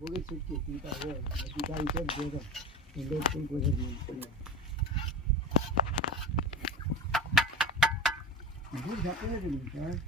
Bogi Suki, Tita, Tita, you can go there. And let's go ahead. Good happened, sir.